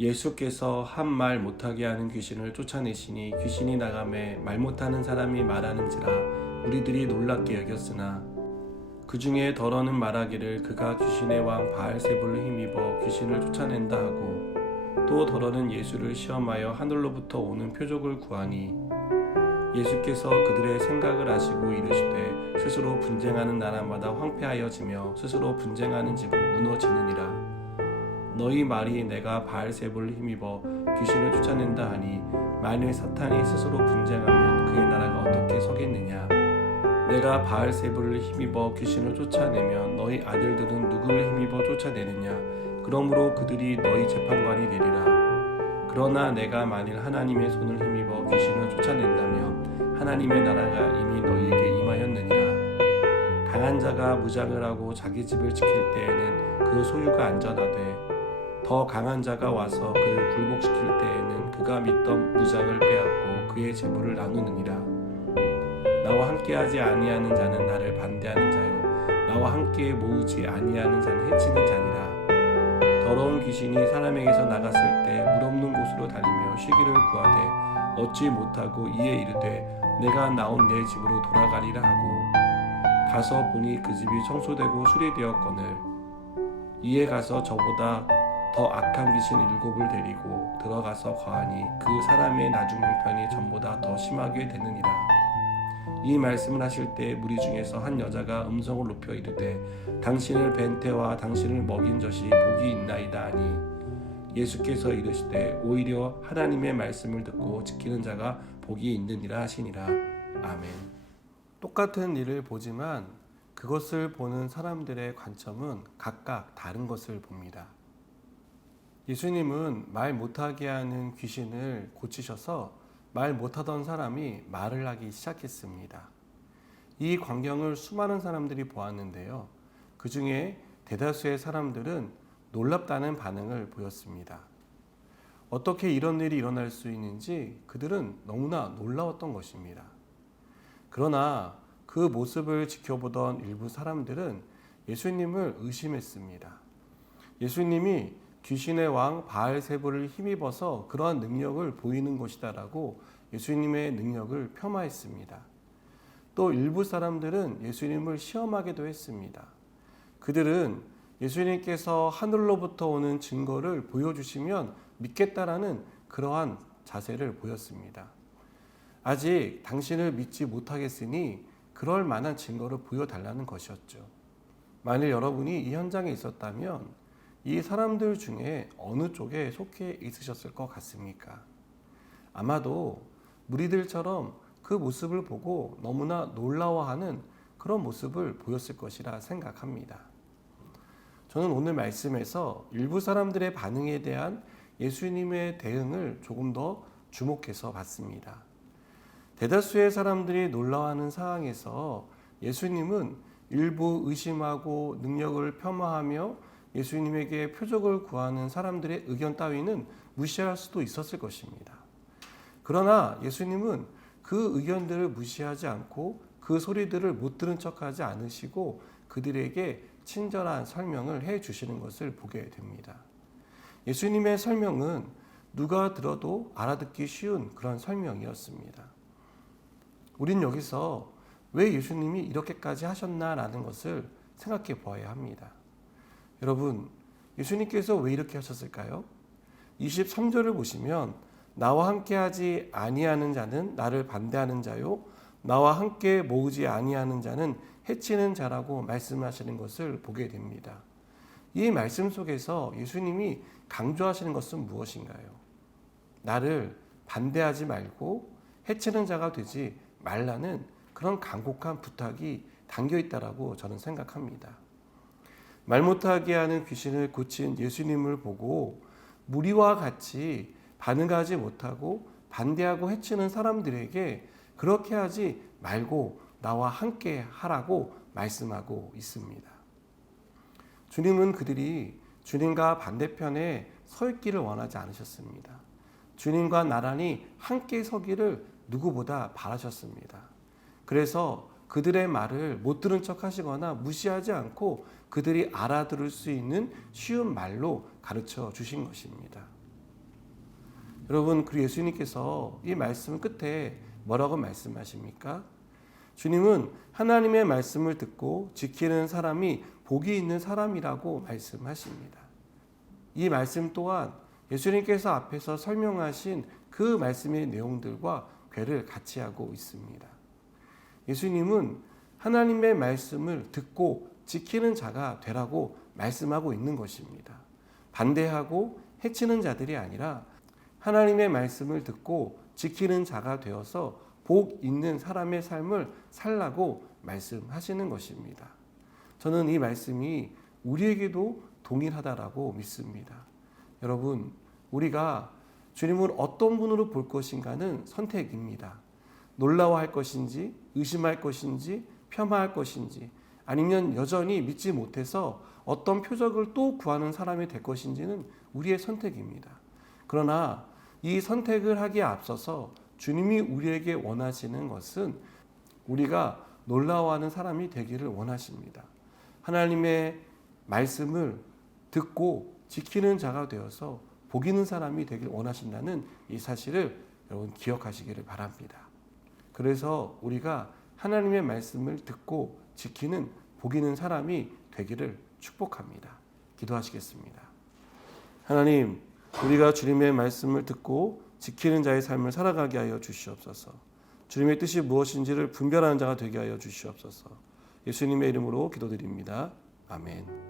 예수께서 한 말 못하게 하는 귀신을 쫓아내시니 귀신이 나가매 말 못하는 사람이 말하는지라 무리들이 놀랍게 여겼으나 그 중에 더러는 말하기를 그가 귀신의 왕 바알세불을 힘입어 귀신을 쫓아낸다 하고, 또 더러는 예수를 시험하여 하늘로부터 오는 표적을 구하니 예수께서 그들의 생각을 아시고 이르시되 스스로 분쟁하는 나라마다 황폐하여지며 스스로 분쟁하는 집은 무너지느니라. 너희 말이 내가 바알세불을 힘입어 귀신을 쫓아낸다 하니 만일 사탄이 스스로 분쟁하면 그의 나라가 어떻게 서겠느냐. 내가 바알세불을 힘입어 귀신을 쫓아내면 너희 아들들은 누구를 힘입어 쫓아내느냐. 그러므로 그들이 너희 재판관이 되리라. 그러나 내가 만일 하나님의 손을 힘입어 귀신을 쫓아낸다면 하나님의 나라가 이미 너희에게 임하였느니라. 강한 자가 무장을 하고 자기 집을 지킬 때에는 그 소유가 안전하되 더 강한 자가 와서 그를 굴복시킬 때에는 그가 믿던 무장을 빼앗고 그의 재물을 나누느니라. 나와 함께하지 아니하는 자는 나를 반대하는 자요 나와 함께 모으지 아니하는 자는 해치는 자니라. 더러운 귀신이 사람에게서 나갔을 때 물 없는 곳으로 다니며 쉬기를 구하되 얻지 못하고 이에 이르되 내가 나온 내 집으로 돌아가리라 하고 가서 보니 그 집이 청소되고 수리되었거늘 이에 가서 저보다 더 악한 귀신 7을 데리고 들어가서 거하니 그 사람의 나중 형편이 전보다 더 심하게 되느니라. 이 말씀을 하실 때 무리 중에서 한 여자가 음성을 높여 이르되 당신을 뵌 태와 당신을 먹인 젖이 복이 있나이다 하니 예수께서 이르시되 오히려 하나님의 말씀을 듣고 지키는 자가 복이 있느니라 하시니라. 아멘. 똑같은 일을 보지만 그것을 보는 사람들의 관점은 각각 다른 것을 봅니다. 예수님은 말 못하게 하는 귀신을 고치셔서 말 못하던 사람이 말을 하기 시작했습니다. 이 광경을 수많은 사람들이 보았는데요. 그 중에 대다수의 사람들은 놀랍다는 반응을 보였습니다. 어떻게 이런 일이 일어날 수 있는지 그들은 너무나 놀라웠던 것입니다. 그러나 그 모습을 지켜보던 일부 사람들은 예수님을 의심했습니다. 예수님이 귀신의 왕 바알세불을 힘입어서 그러한 능력을 보이는 것이다라고 예수님의 능력을 폄하했습니다. 또 일부 사람들은 예수님을 시험하기도 했습니다. 그들은 예수님께서 하늘로부터 오는 증거를 보여주시면 믿겠다라는 그러한 자세를 보였습니다. 아직 당신을 믿지 못하겠으니 그럴 만한 증거를 보여달라는 것이었죠. 만일 여러분이 이 현장에 있었다면 이 사람들 중에 어느 쪽에 속해 있으셨을 것 같습니까? 아마도 무리들처럼 그 모습을 보고 너무나 놀라워하는 그런 모습을 보였을 것이라 생각합니다. 저는 오늘 말씀에서 일부 사람들의 반응에 대한 예수님의 대응을 조금 더 주목해서 봤습니다. 대다수의 사람들이 놀라워하는 상황에서 예수님은 일부 의심하고 능력을 폄하하며 예수님에게 표적을 구하는 사람들의 의견 따위는 무시할 수도 있었을 것입니다. 그러나 예수님은 그 의견들을 무시하지 않고 그 소리들을 못 들은 척하지 않으시고 그들에게 친절한 설명을 해주시는 것을 보게 됩니다. 예수님의 설명은 누가 들어도 알아듣기 쉬운 그런 설명이었습니다. 우린 여기서 왜 예수님이 이렇게까지 하셨나라는 것을 생각해 보아야 합니다. 여러분, 예수님께서 왜 이렇게 하셨을까요? 23절을 보시면 나와 함께하지 아니하는 자는 나를 반대하는 자요 나와 함께 모으지 아니하는 자는 해치는 자라고 말씀하시는 것을 보게 됩니다. 이 말씀 속에서 예수님이 강조하시는 것은 무엇인가요? 나를 반대하지 말고 해치는 자가 되지 말라는 그런 간곡한 부탁이 담겨 있다라고 저는 생각합니다. 말 못하게 하는 귀신을 고친 예수님을 보고 무리와 같이 반응하지 못하고 반대하고 해치는 사람들에게 그렇게 하지 말고 나와 함께 하라고 말씀하고 있습니다. 주님은 그들이 주님과 반대편에 서 있기를 원하지 않으셨습니다. 주님과 나란히 함께 서기를 누구보다 바라셨습니다. 그래서 그들의 말을 못 들은 척 하시거나 무시하지 않고 그들이 알아들을 수 있는 쉬운 말로 가르쳐 주신 것입니다. 여러분, 그리고 예수님께서 이 말씀 끝에 뭐라고 말씀하십니까? 주님은 하나님의 말씀을 듣고 지키는 사람이 복이 있는 사람이라고 말씀하십니다. 이 말씀 또한 예수님께서 앞에서 설명하신 그 말씀의 내용들과 궤를 같이 하고 있습니다. 예수님은 하나님의 말씀을 듣고 지키는 자가 되라고 말씀하고 있는 것입니다. 반대하고 해치는 자들이 아니라 하나님의 말씀을 듣고 지키는 자가 되어서 복 있는 사람의 삶을 살라고 말씀하시는 것입니다. 저는 이 말씀이 우리에게도 동일하다라고 믿습니다. 여러분, 우리가 주님을 어떤 분으로 볼 것인가는 선택입니다. 놀라워할 것인지, 의심할 것인지, 폄하할 것인지, 아니면 여전히 믿지 못해서 어떤 표적을 또 구하는 사람이 될 것인지는 우리의 선택입니다. 그러나 이 선택을 하기에 앞서서 주님이 우리에게 원하시는 것은 우리가 놀라워하는 사람이 되기를 원하십니다. 하나님의 말씀을 듣고 지키는 자가 되어서 복 있는 사람이 되기를 원하신다는 이 사실을 여러분 기억하시기를 바랍니다. 그래서 우리가 하나님의 말씀을 듣고 지키는 복 있는 사람이 되기를 축복합니다. 기도하시겠습니다. 하나님, 우리가 주님의 말씀을 듣고 지키는 자의 삶을 살아가게 하여 주시옵소서. 주님의 뜻이 무엇인지를 분별하는 자가 되게 하여 주시옵소서. 예수님의 이름으로 기도드립니다. 아멘.